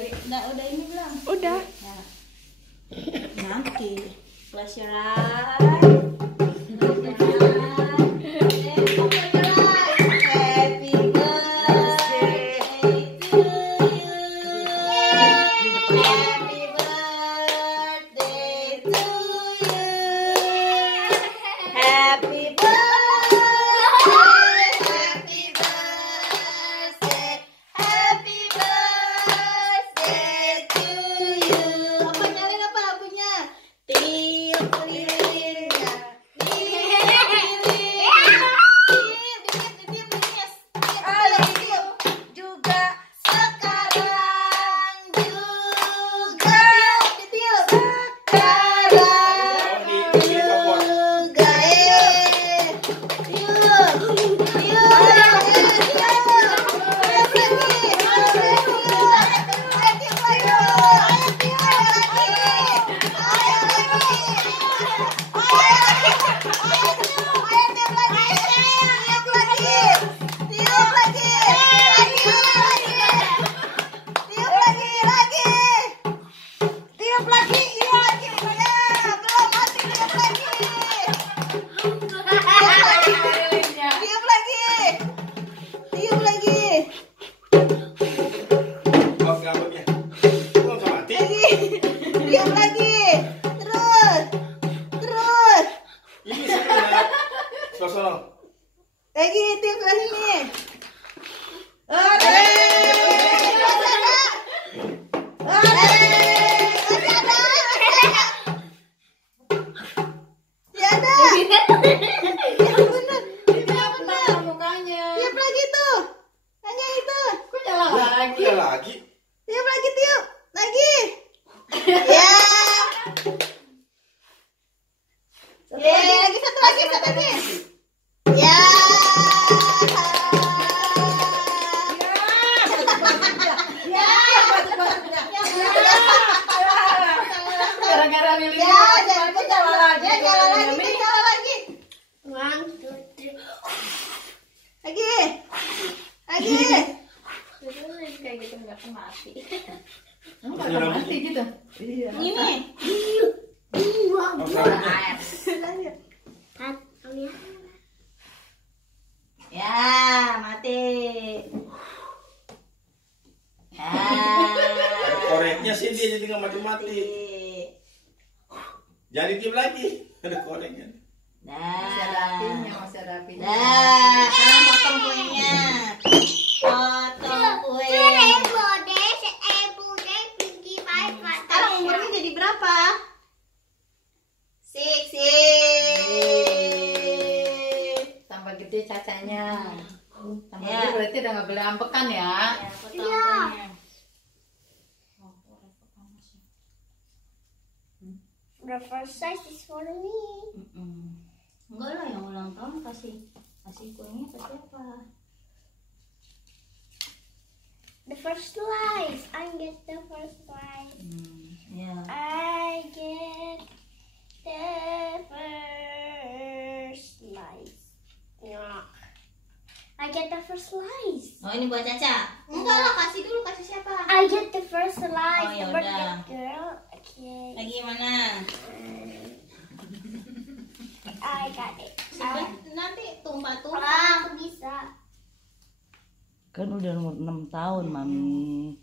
Udah ini belum? Udah. Ya. Nanti close your eyes. Lagi tiup lagi nih. Kayak gitu nggak mati. Nggak mati gitu. Ini. Ya, mati. Ya. Koreknya sih dia jadi nggak mati-mati. Jadi tiup lagi. Ada koreknya. Masih ada apinya, masih ada apinya. Nah, sekarang potong kuenya. Potong kue. Sekarang umurnya jadi berapa? Six. Tambah gede cacanya. Tambah Ya. gede berarti udah nggak boleh ambekan ya. Ya, potong kuenya. The first size is for me. Enggak lah, yang ulang tahun kasih kuenya ke siapa? The first slice. I get the first slice. Ya. I get the first slice. Yeah. I get the first slice. Oh, ini buat Caca? Enggak lah, kasih dulu, kasih siapa? I get the first slice. Oh, ya The birthday udah. girl. Okay. Lagi mana? I got it. Nanti tumpah-tumpah. Aku bisa. Kan udah umur 6 tahun, Mami.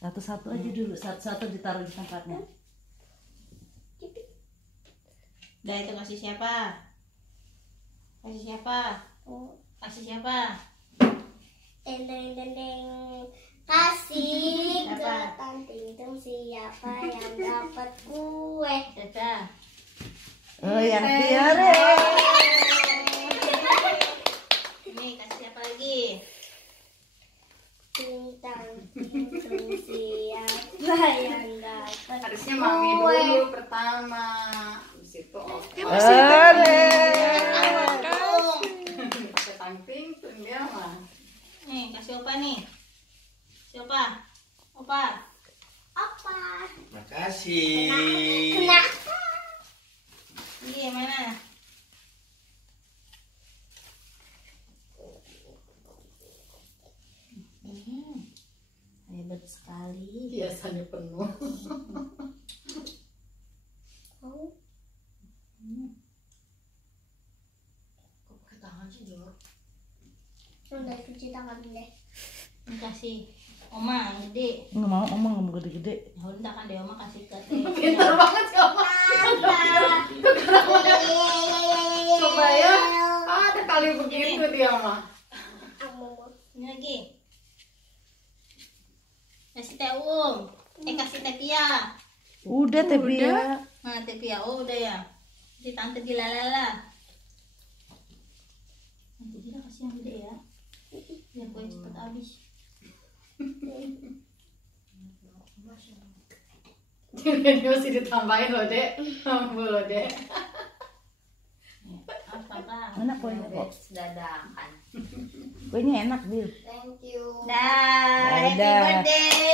Satu-satu aja dulu, satu-satu ditaruh di tempatnya. Udah, itu kasih siapa? Kasih siapa? Kasih siapa? Deng. Kasih ke Siapa? Tante Intung siapa yang dapat kue. Caca. Oh, yang tiare. Ini kasih siapa lagi? Bintang Intung siapa yang dapat Harusnya mami dulu pertama. Habis itu oke. Tangting dia mah. Nih, kasih opa nih. Siapa? Opa. apa? Makasih. Kenapa? Ini mana? biasanya penuh. Oh, Kok pakai tangan sih, Jor? udah cuci tangan deh. Kasih Oma yang gede. Nggak mau, Oma nggak mau gede-gede. Ya udah kan deh Oma kasih ke Teh. Pintar banget sih, Oma. Coba ya. Ada kali begitu dia mah. Ini lagi. Kasih Teh kasih Teh Pia. Udah tapi ya. Nah, Teh Pia, oh udah ya. Si Tante Gilalala. Tante Gila kasih yang gede ya. Biar gue cepet habis. Ini masih ditambahin loh, Dek. Mampu loh, Dek. Apa Kak? Enak kuenya kok. Dadakan. Kuenya enak, Bil. Thank you. Dah, happy Dadah. birthday.